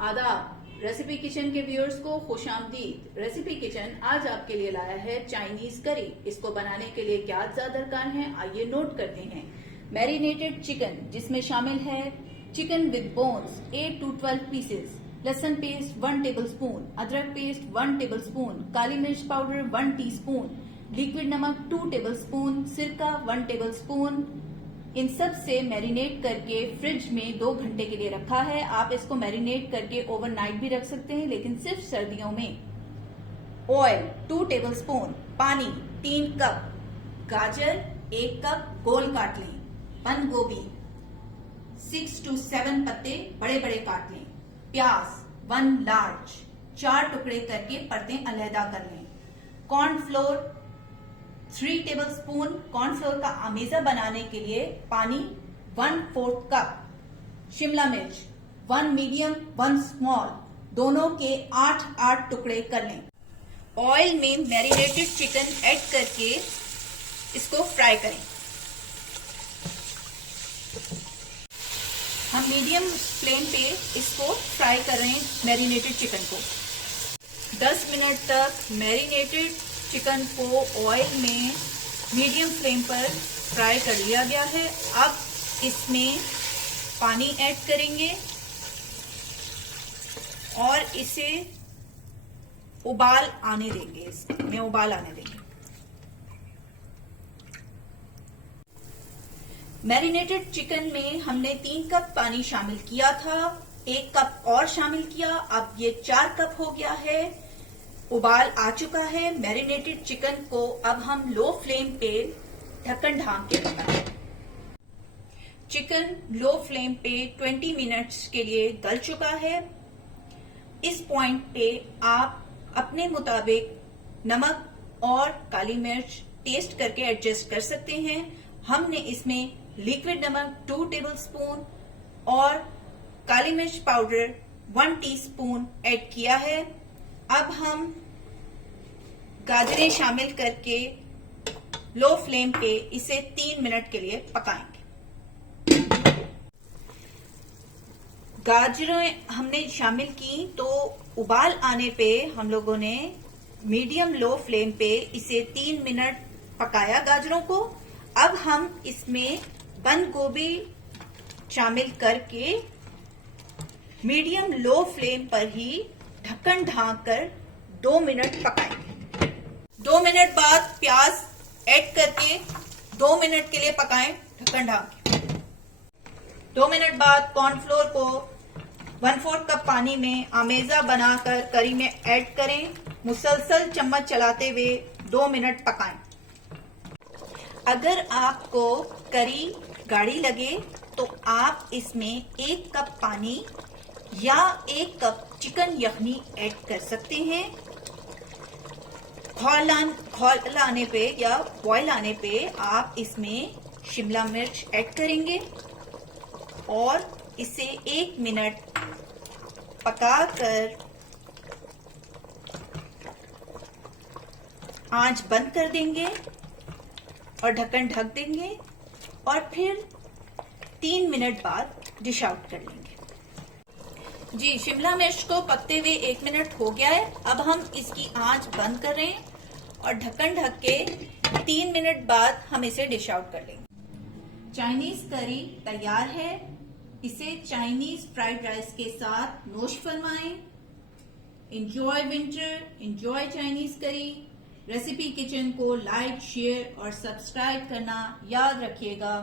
आदाब। Recipe kitchen के viewers को खुशामदीद। रेसिपी किचन आज आपके लिए लाया है चाइनीज करी। इसको बनाने के लिए क्या अज्जा दरकार है, आइए नोट करते हैं। मैरिनेटेड चिकन, जिसमें शामिल है chicken with bones 8 to 12 pieces, लहसुन पेस्ट 1 टेबलस्पून, अदरक पेस्ट 1 टेबलस्पून, काली मिर्च पाउडर 1 टीस्पून, लिक्विड नमक 2 टेबलस्पून, सिरका 1 टेबलस्पून। इन सब से मैरिनेट करके फ्रिज में 2 घंटे के लिए रखा है। आप इसको मैरिनेट करके ओवरनाइट भी रख सकते हैं, लेकिन सिर्फ सर्दियों में। ऑयल 2 टेबलस्पून, पानी 3 कप, गाजर 1 कप गोल काट लें, बंद गोभी 6 to 7 पत्ते बड़े बड़े काट लें, प्याज 1 लार्ज 4 टुकड़े करके परतें अलहदा कर लें, कॉर्नफ्लोर 3 टेबलस्पून। कॉर्नफ्लोर का अमेजा बनाने के लिए पानी 1/4 कप, शिमला मिर्च 1 मीडियम 1 स्मॉल, दोनों के 8 टुकड़े कर लें। ऑयल में मैरिनेटेड चिकन ऐड करके इसको फ्राई करें। हम मीडियम फ्लेम पे इसको फ्राई कर रहे हैं मैरिनेटेड चिकन को। 10 मिनट तक मैरिनेटेड चिकन को ऑयल में मीडियम फ्लेम पर फ्राई कर लिया गया है। अब इसमें पानी ऐड करेंगे और इसे उबाल आने देंगे। इसमें उबाल आने देंगे। मैरिनेटेड चिकन में हमने 3 कप पानी शामिल किया था, 1 कप और शामिल किया, अब ये 4 कप हो गया है। उबाल आ चुका है। मैरिनेटेड चिकन को अब हम लो फ्लेम पे ढक्कन ढांक के पकाएं। चिकन लो फ्लेम पे 20 मिनट्स के लिए गल चुका है। इस पॉइंट पे आप अपने मुताबिक नमक और काली मिर्च टेस्ट करके एडजस्ट कर सकते हैं। हमने इसमें लिक्विड नमक 2 टेबलस्पून और काली मिर्च पाउडर 1 टीस्पून ऐड किया है। अब हम गाजरें शामिल करके लो फ्लेम पे इसे 3 मिनट के लिए पकाएंगे। गाजरें हमने शामिल की तो उबाल आने पे हम लोगों ने मीडियम लो फ्लेम पे इसे 3 मिनट पकाया गाजरों को। अब हम इसमें बंद गोभी शामिल करके मीडियम लो फ्लेम पर ही ढक्कन ढांककर 2 मिनट पकाएंगे। 2 मिनट बाद प्याज ऐड करके 2 मिनट के लिए पकाएं ढक्कन ढांक के। 2 मिनट बाद कॉर्नफ्लोर को 1/4 कप पानी में आमेजा बनाकर करी में ऐड करें। मुसलसल चम्मच चलाते हुए 2 मिनट पकाएं। अगर आपको करी गाढ़ी लगे तो आप इसमें 1 कप पानी या 1 कप चिकन यखनी ऐड कर सकते हैं। खौल आने पे या बॉयल आने पे आप इसमें शिमला मिर्च ऐड करेंगे और इसे 1 मिनट पकाकर आंच बंद कर देंगे और ढक्कन ढक देंगे और फिर 3 मिनट बाद डिश आउट कर लेंगे। जी, शिमला मिर्च को पकते हुए 1 मिनट हो गया है। अब हम इसकी आंच बंद कर रहे हैं और ढक्कन ढक के 3 मिनट बाद हम इसे डिश आउट कर लेंगे। चाइनीज करी तैयार है। इसे चाइनीज फ्राइड राइस के साथ नोश फरमाएं। एंजॉय विंटर, एंजॉय चाइनीज करी। रेसिपी किचन को लाइक, शेयर और सब्सक्राइब करना याद रखिएगा।